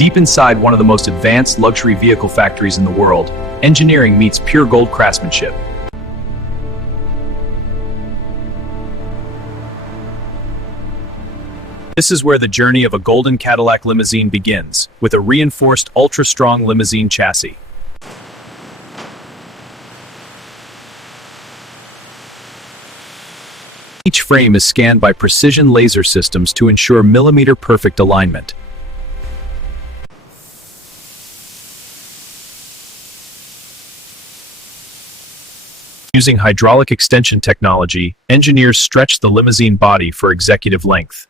Deep inside one of the most advanced luxury vehicle factories in the world, engineering meets pure gold craftsmanship. This is where the journey of a Golden Cadillac Limousine begins, with a reinforced ultra-strong limousine chassis. Each frame is scanned by precision laser systems to ensure millimeter-perfect alignment. Using hydraulic extension technology, engineers stretch the limousine body for executive length.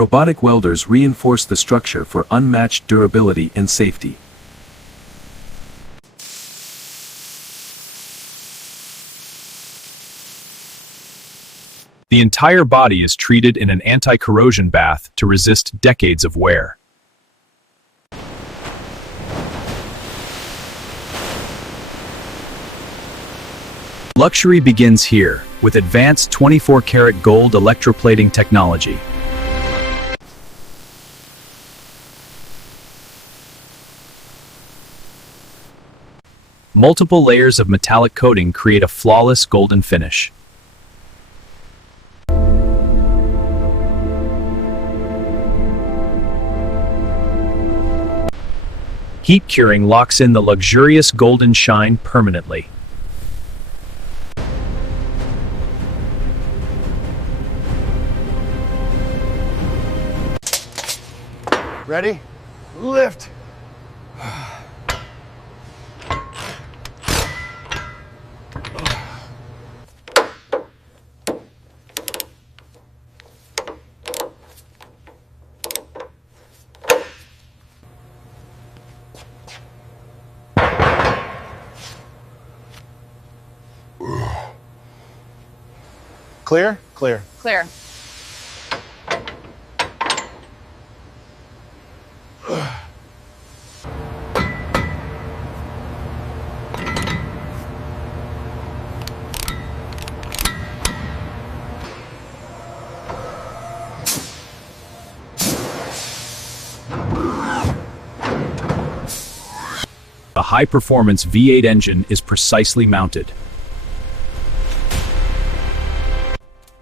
Robotic welders reinforce the structure for unmatched durability and safety. The entire body is treated in an anti-corrosion bath to resist decades of wear. Luxury begins here, with advanced 24-karat gold electroplating technology. Multiple layers of metallic coating create a flawless golden finish. Heat curing locks in the luxurious golden shine permanently. Ready? Lift. Clear? Clear. Clear. A high-performance V8 engine is precisely mounted.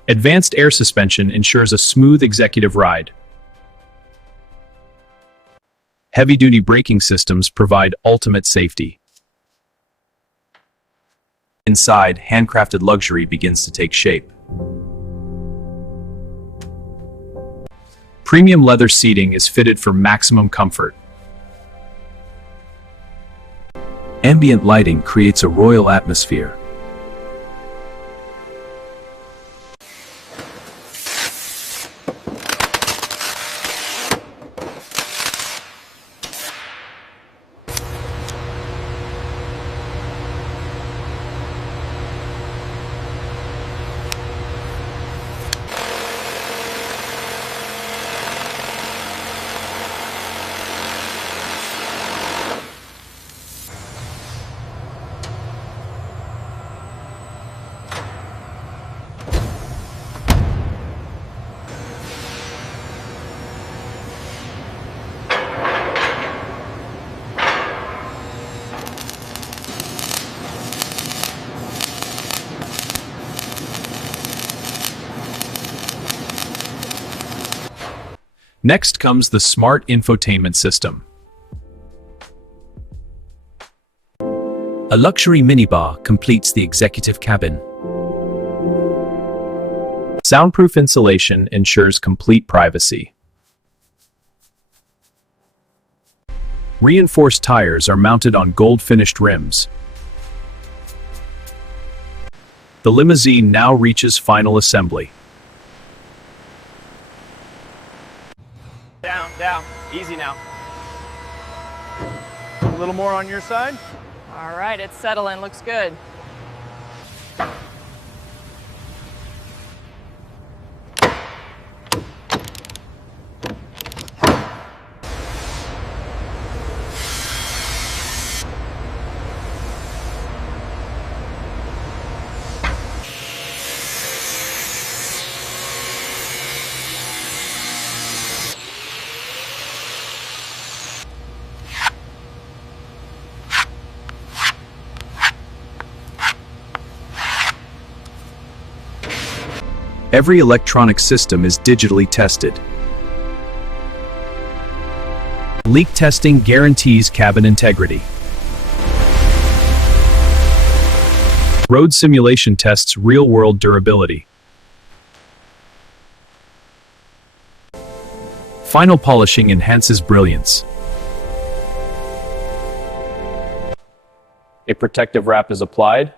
Advanced air suspension ensures a smooth executive ride. Heavy-duty braking systems provide ultimate safety. Inside, handcrafted luxury begins to take shape. Premium leather seating is fitted for maximum comfort. Ambient lighting creates a royal atmosphere. Next comes the smart infotainment system. A luxury minibar completes the executive cabin. Soundproof insulation ensures complete privacy. Reinforced tires are mounted on gold-finished rims. The limousine now reaches final assembly. Down, down. Easy now. A little more on your side. All right, it's settling. Looks good. Every electronic system is digitally tested. Leak testing guarantees cabin integrity. Road simulation tests real-world durability. Final polishing enhances brilliance. A protective wrap is applied.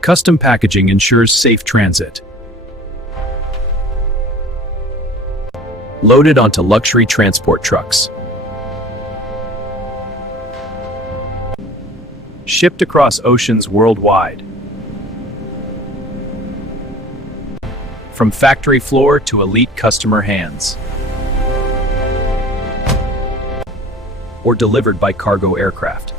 Custom packaging ensures safe transit. Loaded onto luxury transport trucks. Shipped across oceans worldwide. From factory floor to elite customer hands. Or delivered by cargo aircraft.